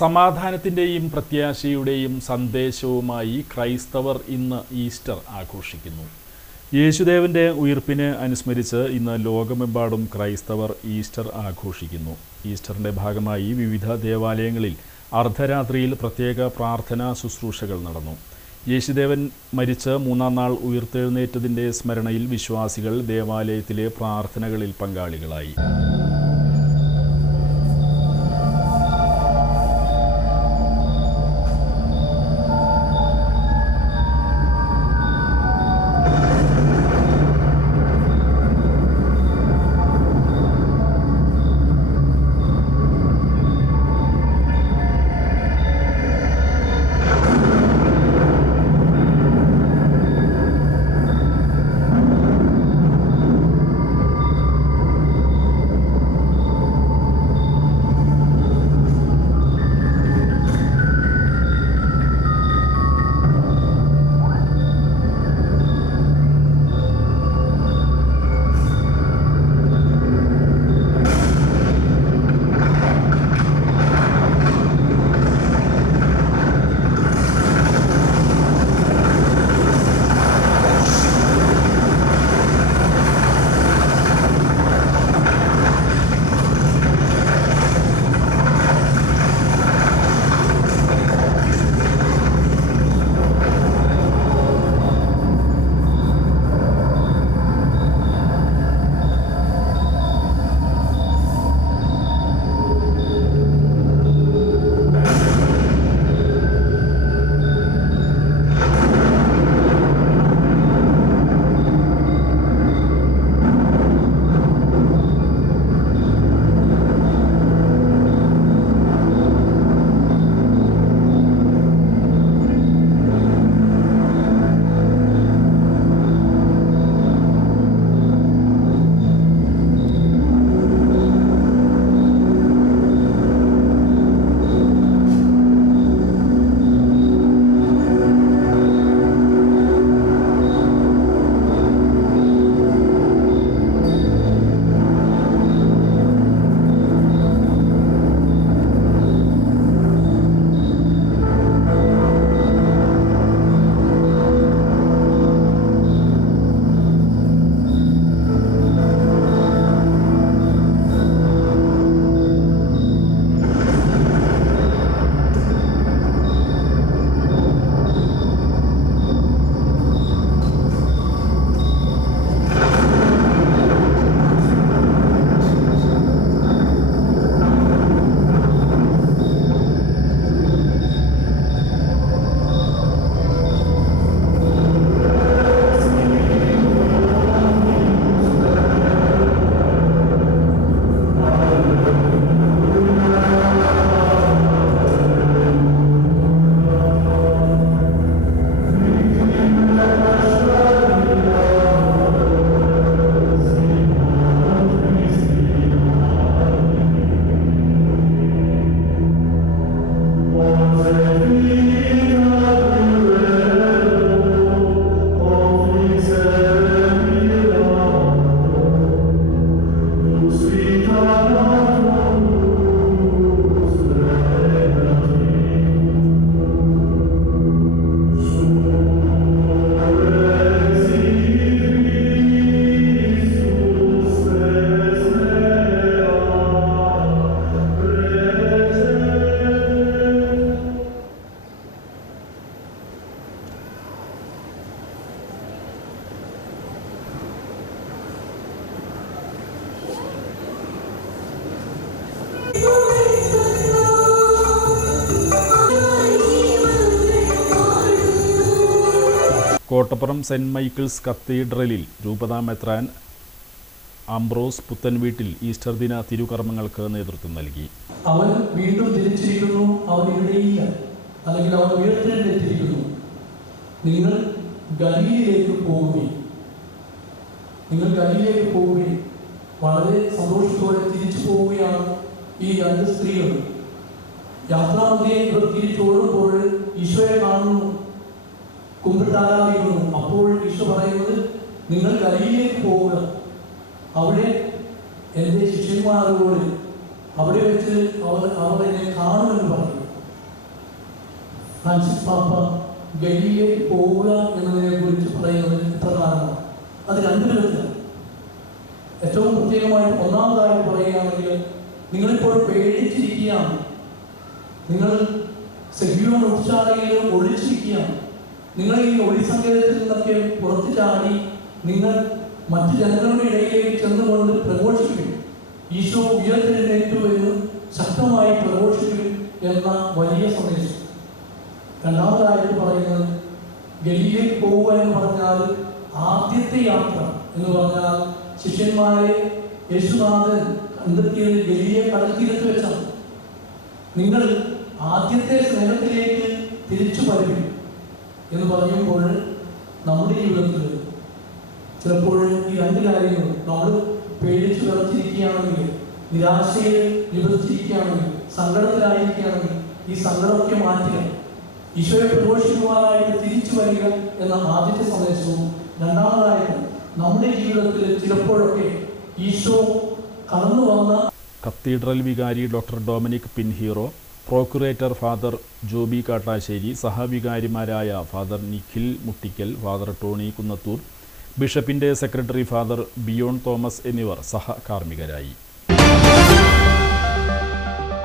സമാധാനത്തിൻ്റെയും പ്രത്യാശയുടെയും സന്ദേശവുമായി ക്രൈസ്തവർ ഇന്ന് ഈസ്റ്റർ ആഘോഷിക്കുന്നു. യേശുദേവൻ്റെ ഉയിർപ്പിനെ അനുസ്മരിച്ച് ഇന്ന് ലോകമെമ്പാടും ക്രൈസ്തവർ ഈസ്റ്റർ ആഘോഷിക്കുന്നു. ഈസ്റ്ററിൻ്റെ ഭാഗമായി വിവിധ ദേവാലയങ്ങളിൽ അർദ്ധരാത്രിയിൽ പ്രത്യേക പ്രാർത്ഥനാ ശുശ്രൂഷകൾ നടന്നു. യേശുദേവൻ മരിച്ച് മൂന്നാം നാൾ ഉയിർത്തെഴുന്നേറ്റതിൻ്റെ സ്മരണയിൽ വിശ്വാസികൾ ദേവാലയത്തിലെ പ്രാർത്ഥനകളിൽ പങ്കാളികളായി. കോട്ടപ്പുറം സെൻറ് മൈക്കിൾസ് കത്തീഡ്രലിൽ രൂപതാ മെത്രാൻ അംബ്രോസ് പുത്തൻവീട്ടിൽ ഈസ്റ്റർ ദിന തിരുകർമ്മങ്ങൾക്ക് നേതൃത്വം നൽകി. അവൻ വീണ്ടും തിരിച്ചിരിക്കുന്നു, അവൻ ഇവിടെയില്ല, അല്ലെങ്കിൽ അവൻ ഉയർത്തെഴുന്നേറ്റിരിക്കുന്നു. നിങ്ങൾ ഗലീലയിലേക്ക് പോവുകയും വളരെ സന്തോഷത്തോടെ തിരിച്ചു പോവുകയാണ് ഈ രണ്ട് സ്ത്രീകൾ. യാത്രാമധ്യേ ഇവർ തിരിച്ചോടുമ്പോൾ ഈശോയെ കാണുന്നു, കുമ്പിട്ടാരാധിക്കുന്നു. അപ്പോൾ ഈശോ പറയുന്നത്, നിങ്ങൾ ഗലീലയിലേക്ക് പോവുക, അവിടെ എൻ്റെ ശിഷ്യന്മാരോട് അവിടെ വെച്ച് അവർ എന്നെ കാണുമെന്ന് പറഞ്ഞു. ഫ്രാൻസിസ് പാപ്പ ഗലീലയിലേക്ക് പോവുക എന്നതിനെ കുറിച്ച് പറയുന്നത് പ്രധാനമാണ്. അത് രണ്ടു വിധത്തിലാണ്. ഏറ്റവും പ്രത്യേകമായി ഒന്നാമതായിട്ട് പറയുകയാണെങ്കിൽ, നിങ്ങളിപ്പോൾ പേടിച്ചിരിക്കുകയാണ്, നിങ്ങൾ സെഹ്യോൻ ഉച്ചാലയിൽ ഒളിച്ചിരിക്കുകയാണ്, നിങ്ങൾ ഈ ഒളിസങ്കേതത്തിൽ നിന്നൊക്കെ പുറത്തു ചാടി നിങ്ങൾ മറ്റു ജനങ്ങളുടെ ഇടയിലേക്ക് ചെന്നുകൊണ്ട് പ്രഘോഷിക്കും, ഈശോ ഉയർത്തെഴുന്നേറ്റു എന്ന് ശക്തമായി പ്രഘോഷിക്കും എന്ന വലിയ സന്ദേശം. രണ്ടാമതായിട്ട് പറയുന്നത്, ഗലീലയിലേക്ക് പോവുക എന്ന് പറഞ്ഞാൽ ആദ്യത്തെ യാത്ര എന്ന് പറഞ്ഞാൽ ശിഷ്യന്മാരെ യേശുനാഥൻ കണ്ടെത്തിയത് ഗലീലയെ കടൽത്തീരത്ത് വെച്ചാണ്. നിങ്ങൾ ആദ്യത്തെ സ്നേഹത്തിലേക്ക് തിരിച്ചു വരും എന്ന് പറയുമ്പോൾ നമ്മുടെ ജീവിതത്തിൽ ചിലപ്പോൾ ഈ രണ്ട് കാര്യങ്ങൾ, നമ്മൾ പേടിച്ചു വിറച്ചിരിക്കുകയാണെങ്കിൽ, നിരാശയിൽ നിബന്ധിച്ചിരിക്കുകയാണെങ്കിൽ, സങ്കടത്തിലായിരിക്കുകയാണെങ്കിൽ, ഈ സങ്കടമൊക്കെ മാറ്റുക, ഈശോയെ പ്രഘോഷിക്കുവാനായിട്ട് തിരിച്ചു വരിക എന്ന ആദ്യത്തെ സന്ദേശവും, രണ്ടാമതായിട്ട് നമ്മുടെ ജീവിതത്തിൽ ചിലപ്പോഴൊക്കെ ഈശോ കടന്നു വന്ന കത്തീഡ്രൽ വികാരി doctor Dominic Pinheiro, procurator father Joby Kattassery, സഹവികാരിമാരായ father Nikhil Muttikkal, father Tony Kunnathur, ബിഷപ്പിൻ്റെ സെക്രട്ടറി ഫാദർ ബിയോൺ തോമസ് എന്നിവർ സഹകാർമ്മികരായി.